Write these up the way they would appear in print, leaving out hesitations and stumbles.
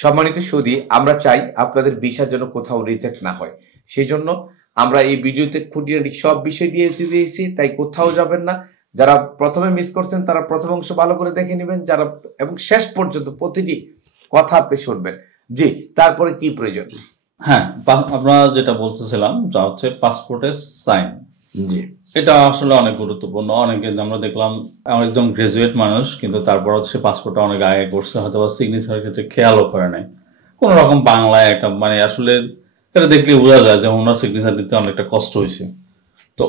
সম্মানিত সুধী, আমরা চাই আপনাদের ভিসার জন্য কোথাও রিজেক্ট না হয়। সেজন্য আমরা এই ভিডিওতে খুঁটিনাটি সব বিষয় দিয়েছি, তাই কোথাও যাবেন না। যারা প্রথমে মিস করছেন তারা প্রথম অংশ ভালো করে দেখে নেবেন, যারা এবং শেষ পর্যন্ত প্রতিটি কথা আপনি শুনবেন। জি, তারপরে কি প্রয়োজন? হ্যাঁ, আমরা যেটা বলতেছিলাম যা হচ্ছে পাসপোর্টের সাইন। জি, এটা আসলে অনেক গুরুত্বপূর্ণ। অনেকে আমরা দেখলাম একদম গ্রাজুয়েট মানুষ, কিন্তু তারপর হচ্ছে পাসপোর্টটা অনেক আগে করছে, হয়তো বা সিগনেচারের ক্ষেত্রে খেয়ালও করে নাই। কোন রকম বাংলায় একটা মানে আসলে এটা দেখলে বোঝা যায় যে ওনার সিগনেচার দিতে অনেকটা কষ্ট হয়েছে। তো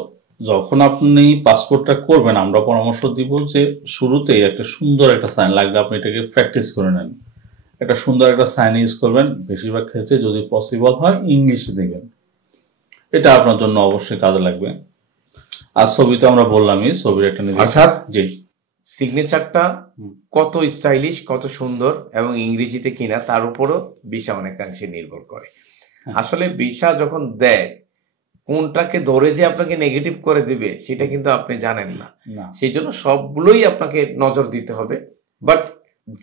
যখন আপনি পাসপোর্টটা করবেন, আমরা পরামর্শ দিব যে শুরুতেই একটা সুন্দর একটা সাইন লাগবে, আপনি এটাকে প্র্যাকটিস করে নেন। একটা সুন্দর একটা সাইন ইউজ করবেন। বেশিরভাগ ক্ষেত্রে যদি পসিবল হয় ইংলিশে দেবেন, এটা আপনার জন্য অবশ্যই কাজে লাগবে। আর ছবি তো আমরা বললামই, ছবির একটা অর্থাৎ জি সিগনেচারটা কত স্টাইলিশ, কত সুন্দর এবং ইংরেজিতে কিনা তার উপরও ভিসা অনেকাংশে নির্ভর করে। আসলে ভিসা যখন দেয়, কোনটাকে ধরে যে আপনাকে নেগেটিভ করে দিবে সেটা কিন্তু আপনি জানেন না। সেই জন্য সবগুলোই আপনাকে নজর দিতে হবে। বাট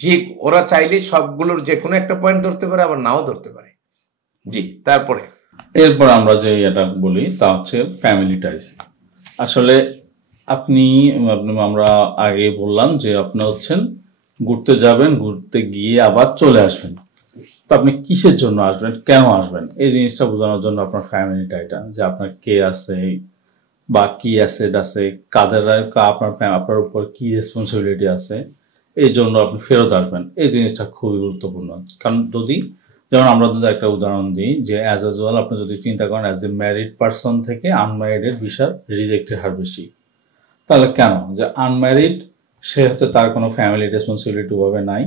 যে ওরা চাইলে সবগুলোর যে কোনো একটা পয়েন্ট ধরতে পারে, আবার নাও ধরতে পারে। জি, তারপরে এরপর আমরা যে এটা বলি তা হচ্ছে ফ্যামিলি টাইজ। আসলে আমরা আগে বললাম যে আপনি হচ্ছেন ঘুরতে যাবেন, ঘুরতে গিয়ে আবার চলে আসবেন। তো আপনি কিসের জন্য আসবেন, কেন আসবেন, এই জিনিসটা বোঝানোর জন্য আপনার ফ্যামিলি টাইটা, যে আপনার কে আছে বা কি অ্যাসেট আছে, কাদের আপনার উপর কি রেসপন্সিবিলিটি আছে, এই জন্য আপনি ফেরত আসবেন। এই জিনিসটা খুবই গুরুত্বপূর্ণ। কারণ যেমন আমরা যদি একটা উদাহরণ দিই, যে অ্যাজ ওয়েল আপনি যদি চিন্তা করেন অ্যাজ এ ম্যারিড পার্সন থেকে আনম্যারিডের ভিসার রিজেক্টের হার বেশি। তাহলে কেন? যে আনম্যারিড সে হচ্ছে তার কোনো ফ্যামিলি রেসপন্সিবিলিটি ভাবে নাই,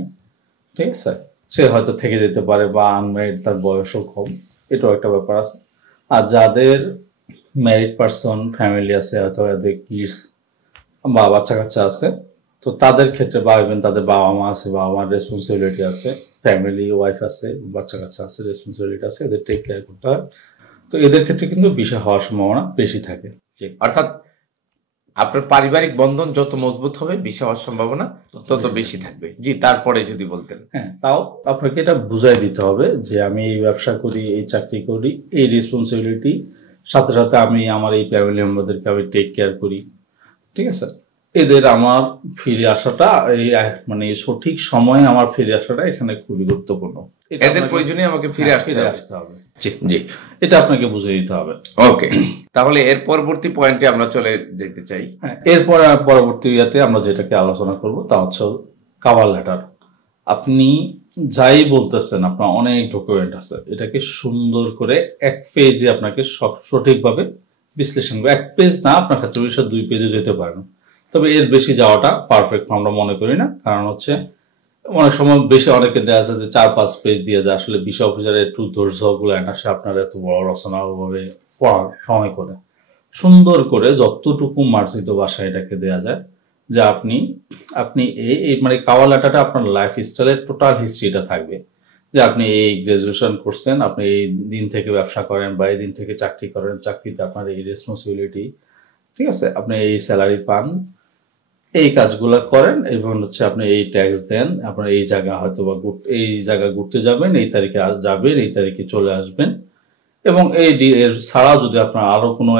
ঠিক আছে, সে হয়তো থেকে যেতে পারে, বা আনম্যারিড তার বয়সও কম, এটাও একটা ব্যাপার আছে। আর যাদের ম্যারিড পার্সন ফ্যামিলি আছে, হয়তো এদের কিডস বা বাচ্চা কাচ্চা আছে, তো তাদের ক্ষেত্রে বা ইভেন তাদের বাবা মা আছে, বাবা মার রেসপন্সিবিলিটি আছে, ফ্যামিলি ওয়াইফ আছে, বাচ্চা কাচ্চা আছে, রেসপন্সিবিলিটি আছে, এদের টেক কেয়ার করতে হয়। তো এদের ক্ষেত্রে কিন্তু ভিসা হওয়ার সম্ভাবনা বেশি থাকে। অর্থাৎ আপনার পারিবারিক বন্ধন যত মজবুত হবে, ভিসা হওয়ার সম্ভাবনা তত বেশি থাকবে। জি, তারপরে যদি বলতেন। হ্যাঁ, তাও আপনাকে এটা বুঝাই দিতে হবে যে আমি এই ব্যবসা করি, এই চাকরি করি, এই রেসপন্সিবিলিটি সাথে সাথে আমি আমার এই ফ্যামিলি মেম্বারদেরকে আমি টেক কেয়ার করি, ঠিক আছে। এদের আমার ফিরে আসাটা মানে সঠিক সময়ে আমার ফিরে আসাটা এখানে খুবই গুরুত্বপূর্ণ। এদের প্রয়োজনে আমাকে ফিরে আসতে হবে। জি, এটা আপনাকে বুঝিয়ে দিতে হবে। ওকে, তাহলে এর পরবর্তী পয়েন্টে আমরা চলে যেতে চাই। এরপর পরবর্তী ইয়াতে আমরা যেটাকে আলোচনা করব তা হচ্ছে কভার লেটার। আপনি যাই বলতেছেন, আপনার অনেক ডকুমেন্ট আছে, এটাকে সুন্দর করে এক পেজে আপনাকে সঠিকভাবে বিশ্লেষণ করে, এক পেজ না, আপনার ক্ষেত্রে 2 পেজে যেতে পারেন, তবে এর বেশি যাওয়াটা পারফেক্ট আমরা মনে করি না। কারণ হচ্ছে অনেক সময় বেশি অনেকে দেওয়া আছে যে 4-5 পেজ দিয়ে যায়, আসলে ভিসা অফিসারের একটু ধৈর্য গুলো না, সে আপনার এত বড় রচনা ভাবে পড়ার সময় করে সুন্দর করে যতটুকু মার্জিত ভাষায় এটাকে দেওয়া যায়, যে আপনি এই মানে কভার লেটারটা আপনার লাইফ স্টাইলের টোটাল হিস্ট্রিটা থাকবে, যে আপনি এই গ্রাজুয়েশন করছেন, আপনি এই দিন থেকে ব্যবসা করেন বা এই দিন থেকে চাকরি করেন, চাকরিতে আপনার এই রেসপন্সিবিলিটি, ঠিক আছে, আপনি এই স্যালারি পান, এই কাজগুলো করেন, এবং হচ্ছে আপনি এই ট্যাক্স দেন, আপনার এই জায়গা হয়তো বা এই জায়গা ঘুরতে যাবেন, এই তারিখে যাবেন, এই তারিখে চলে আসবেন, এবং এর ছাড়াও যদি আপনার আরো কোনো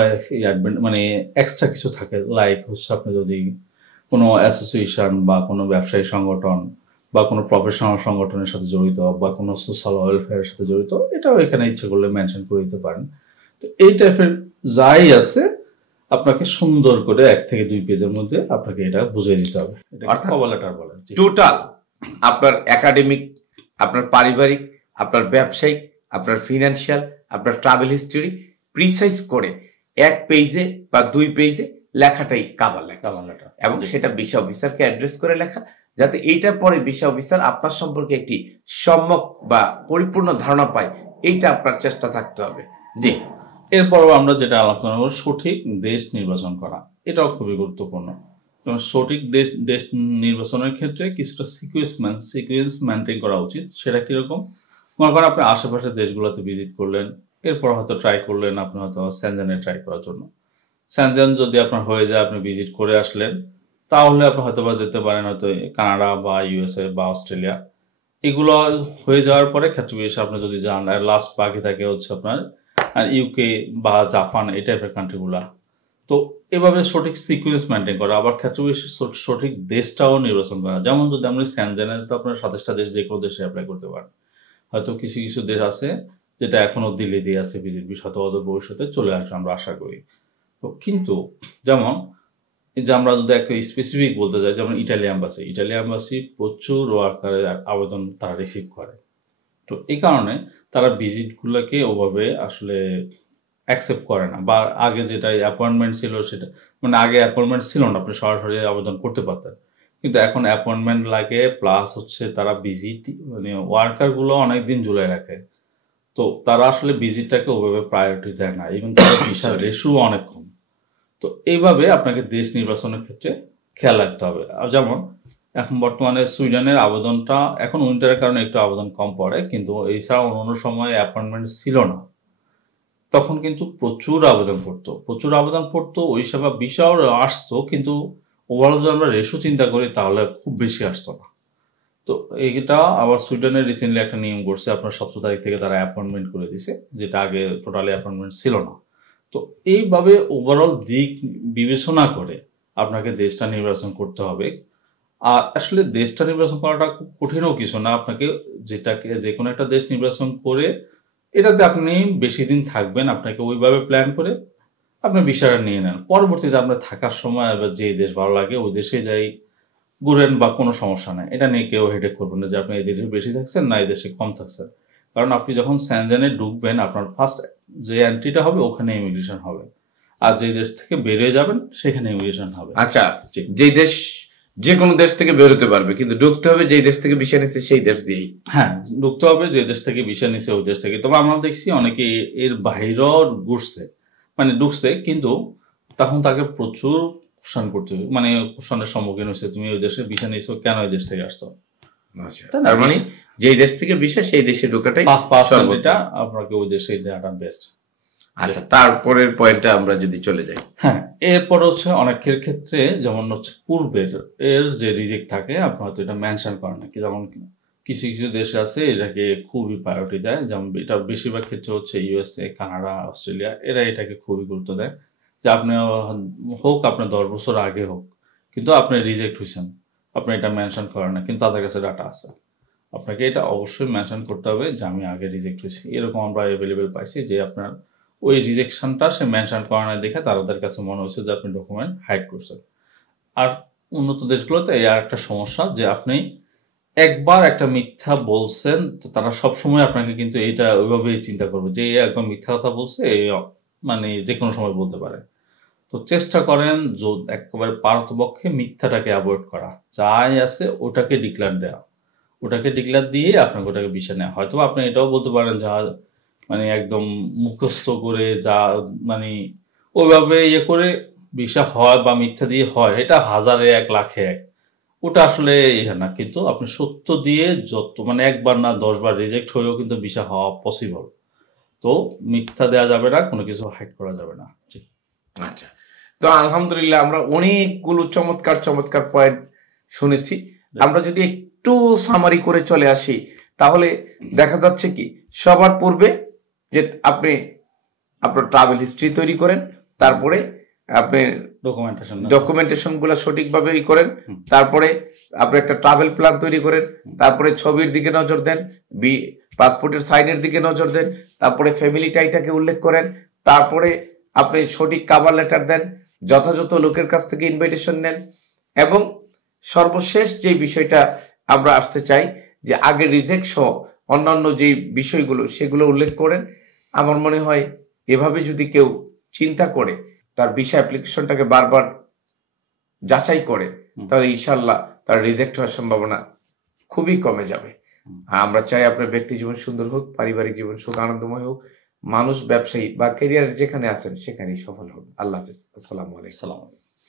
মানে এক্সট্রা কিছু থাকে, লাইক হচ্ছে আপনি যদি কোনো অ্যাসোসিয়েশন বা কোনো ব্যবসায়ী সংগঠন বা কোনো প্রফেশনাল সংগঠনের সাথে জড়িত বা কোনো সোশ্যাল ওয়েলফেয়ারের সাথে জড়িত, এটাও এখানে ইচ্ছে করলে মেনশন করে দিতে পারেন। তো এই টাইপের যাই আছে আপনাকে সুন্দর করে 1 থেকে 2 পেজের মধ্যে আপনাকে এটা বুঝিয়ে দিতে হবে। অর্থাৎ কভার লেটার বলে টোটাল আপনার একাডেমিক, আপনার পারিবারিক, আপনার ব্যবসায়িক, আপনার ফিনান্সিয়াল, আপনার ট্রাভেল হিস্টরি প্রিসাইজ করে 1 পেজে বা 2 পেজে লেখাটাই কভার লেটার, এবং সেটা ভিসা অফিসারকে অ্যাড্রেস করে লেখা, যাতে এইটার পরে ভিসা অফিসার আপনার সম্পর্কে একটি সম্যক বা পরিপূর্ণ ধারণা পায়, এইটা আপনার চেষ্টা থাকতে হবে। জি, এরপরও আমরা যেটা আলোচনা করব, সঠিক দেশ নির্বাচন করা, এটাও খুবই গুরুত্বপূর্ণ। সঠিক দেশ নির্বাচনের ক্ষেত্রে কিছুটা সিকুয়েন্স মেনটেন করা উচিত। সেটা কিরকম? মনে করেন আপনি আশেপাশের দেশগুলোতে ভিজিট করলেন, এরপর হয়তো ট্রাই করলেন আপনি হয়তো সেনজেনে ট্রাই করার জন্য। সেনজেন যদি আপনার হয়ে যায়, আপনি ভিজিট করে আসলেন, তাহলে আপনি হয়তো বা যেতে পারেন হয়তো কানাডা বা ইউএসএ বা অস্ট্রেলিয়া। এগুলো হয়ে যাওয়ার পরে ক্ষেত্র বিশেষে আপনি যদি যান, আর লাস্ট বাকি থাকে হচ্ছে আপনার ইউকে বা জাপান, এই টাইপের কান্ট্রিগুলা। তো এভাবে সঠিক সিকুয়েন্স মেনটেন করা, আবার ক্ষেত্র বিশেষে সঠিক দেশটাও নির্বাচন করা। যেমন যদি আমরা স্যানজেনে, তো আপনার 27টা দেশ যে কোনো দেশে অ্যাপ্লাই করতে পারেন। হয়তো কিছু কিছু দেশ আছে যেটা এখনো দিল্লি দিয়ে আছে ভিজিট ভিসা, হয়তো অদূর ভবিষ্যতে চলে আসবে আমরা আশা করি। তো কিন্তু যেমন এই যে আমরা যদি একটা স্পেসিফিক বলতে চাই, যেমন ইটালি অ্যাম্বাসি প্রচুর ওয়ার্কারের আবেদন তারা রিসিভ করে। তো এই কারণে তারা ভিজিটগুলোকে ওভাবে আসলে অ্যাকসেপ্ট করে না, বা আগে যেটা অ্যাপয়েন্টমেন্ট ছিল সেটা, মানে আগে অ্যাপয়েন্টমেন্ট ছিল না, আপনি সরাসরি আবেদন করতে পারতেন, কিন্তু এখন অ্যাপয়েন্টমেন্ট লাগে, প্লাস হচ্ছে তারা ভিজিট, মানে ওয়ার্কারগুলো অনেকদিন ঝুলাই রাখে। তো তারা আসলে ভিজিটটাকে ওভাবে প্রায়োরিটি দেয় না, ইভেন তাদের ভিসা রেশিও অনেক কম। তো এইভাবে আপনাকে দেশ নির্বাচনের ক্ষেত্রে খেয়াল রাখতে হবে। আর যেমন এখন বর্তমানে সুইডেনের আবেদনটা এখন উইন্টারের কারণে একটু আবেদন কম পড়ে, কিন্তু এছাড়া অন্য সময় অ্যাপয়েন্টমেন্ট ছিল না, তখন কিন্তু প্রচুর আবেদন পড়তো, ওই সেবা ভিসাও আসতো, কিন্তু ওভারঅল যদি আমরা রেশো চিন্তা করি তাহলে খুব বেশি আসতো না। তো এইটা আবার সুইডেনের রিসেন্টলি একটা নিয়ম করছে, আপনার 17 তারিখ থেকে তারা অ্যাপয়েন্টমেন্ট করে দিছে, যেটা আগে টোটালি অ্যাপয়েন্টমেন্ট ছিল না। তো এইভাবে ওভারঅল দিক বিবেচনা করে আপনাকে দেশটা নির্বাচন করতে হবে। আর আসলে দেশটা নির্বাচন করাটা খুব কঠিনও কিছু না, আপনাকে যেটাকে যে কোনো একটা দেশ নির্বাচন করে এটাতে আপনি বেশি দিন থাকবেন, আপনাকে ওইভাবে প্ল্যান করে আপনি ভিসাটা নিয়ে নেন। পরবর্তীতে আপনার থাকার সময় এবার যে দেশ ভালো লাগে ওই দেশে যাই ঘুরেন, বা কোনো সমস্যা নাই, এটা নিয়ে কেউ হেডেক করবেন না যে আপনি এই দেশে বেশি থাকছেন না এই দেশে কম থাকছেন। কারণ আপনি যখন স্যানজেনে ঢুকবেন, আপনার ফার্স্ট যে এন্ট্রিটা হবে ওখানে ইমিগ্রেশন হবে, আর যে দেশ থেকে বেরিয়ে যাবেন সেখানে ইমিগ্রেশন হবে। আচ্ছা, যে দেশ, যে কোনো দেশ থেকে বেরোতে পারবে, কিন্তু ঢুকতে হবে যেই দেশ থেকে ভিসা নিচ্ছে সেই দেশ দিয়েই। হ্যাঁ, ঢুকতে হবে যে দেশ থেকে ভিসা নিচ্ছে ওই দেশ থেকে। তবে আমরা দেখছি অনেকে এর বাইরেও ঘুরছে, মানে ঢুকছে, কিন্তু তখন তাকে প্রচুর কোশ্চেন করতে হবে, মানে কোশ্চেনের সম্মুখীন হচ্ছে, তুমি ওই দেশে ভিসা নিয়েছো কেন, ওই দেশ থেকে আসতো। তার মানে যেই দেশ থেকে ভিসা সেই দেশে ঢোকাটাই এটা আপনাকে ওই দেশে দেওয়াটা বেস্ট। আচ্ছা, তারপরের পয়েন্টটা আমরা যদি চলে যাই। হ্যাঁ, এরপর হচ্ছে অনেকের ক্ষেত্রে যেমন হচ্ছে পূর্বের এর যে রিজেক্ট থাকে, আপনার হয়তো এটা মেনশন করেন না, কি যেমন কিছু কিছু দেশ আছে এটাকে খুবই প্রায়োরিটি দেয়, যেমন এটা বেশিরভাগ ক্ষেত্রে হচ্ছে ইউএসএ, কানাডা, অস্ট্রেলিয়া, এরা এটাকে খুবই গুরুত্ব দেয় যে আপনি হোক আপনার 10 বছর আগে হোক, কিন্তু আপনি রিজেক্ট হয়েছেন, আপনি এটা মেনশন করেন না, কিন্তু তাদের কাছে ডাটা আছে, আপনাকে এটা অবশ্যই মেনশন করতে হবে যে আমি আগে রিজেক্ট হয়েছি। এরকম আমরা অ্যাভেলেবেল পাইছি যে আপনার ওই রিজেকশনটা সে মেনশন করা না দেখে তাদের কাছে মনে হচ্ছে যে আপনি ডকুমেন্ট হাইড করছেন। আর উন্নত দেশগুলোতে এই আর একটা সমস্যা যে আপনি একবার একটা মিথ্যা বলছেন, তো তারা সবসময় আপনাকে কিন্তু এইটা ওইভাবেই চিন্তা করবে যে একবার মিথ্যা কথা বলছে, মানে যে কোনো সময় বলতে পারে। তো চেষ্টা করেন একেবারে পারতপক্ষে মিথ্যাটাকে অ্যাভয়েড করা, যাই আছে ওটাকে ডিক্লেয়ার দেওয়া, ওটাকে ডিক্লেয়ার দিয়ে আপনাকে ওটাকে বিষয় নেওয়া। হয়তো আপনি এটাও বলতে পারেন যা মানে একদম মুখস্থ করে যা মানে ওইভাবে ইয়ে করে ভিসা হয় বা মিথ্যা দিয়ে হয়, এটা 1000-এ 1,00,000-এ 1, ওটা আসলে ইয়ে না। কিন্তু আপনি সত্য দিয়ে যত মানে একবার না 10 বার রিজেক্ট হয়েও কিন্তু ভিসা হওয়া পসিবল। তো মিথ্যা দেওয়া যাবে না, কোনো কিছু হাইড করা যাবে না। আচ্ছা, তো আলহামদুলিল্লাহ আমরা অনেকগুলো চমৎকার চমৎকার পয়েন্ট শুনেছি। আমরা যদি একটু সামারি করে চলে আসি তাহলে দেখা যাচ্ছে কি, সবার পূর্বে যে আপনি আপনার ট্রাভেল হিস্ট্রি তৈরি করেন, তারপরে আপনি ডকুমেন্টেশন গুলো সঠিকভাবে করেন, তারপরে আপনি একটা ট্রাভেল প্ল্যান তৈরি করেন, তারপরে ছবির দিকে নজর দেন, পাসপোর্টের সাইনের দিকে নজর দেন, তারপরে ফ্যামিলি টাইটাকে উল্লেখ করেন, তারপরে আপনি সঠিক কভার লেটার দেন, যথাযথ লোকের কাছ থেকে ইনভাইটেশন নেন, এবং সর্বশেষ যে বিষয়টা আমরা আসতে চাই যে আগে রিজেক্ট সহ অন্যান্য যে বিষয়গুলো সেগুলো উল্লেখ করেন। আমার মনে হয় এভাবে যদি কেউ চিন্তা করে তার ভিসা অ্যাপ্লিকেশনটাকে বারবার যাচাই করে, তাহলে ইনশাল্লাহ তার রিজেক্ট হওয়ার সম্ভাবনা খুবই কমে যাবে। আমরা চাই আপনার ব্যক্তি জীবন সুন্দর হোক, পারিবারিক জীবন সুখ আনন্দময় হোক, মানুষ ব্যবসায়ী বা ক্যারিয়ার যেখানে আছেন সেখানেই সফল হোক। আল্লাহ হাফেজ। আসসালামু আলাইকুম।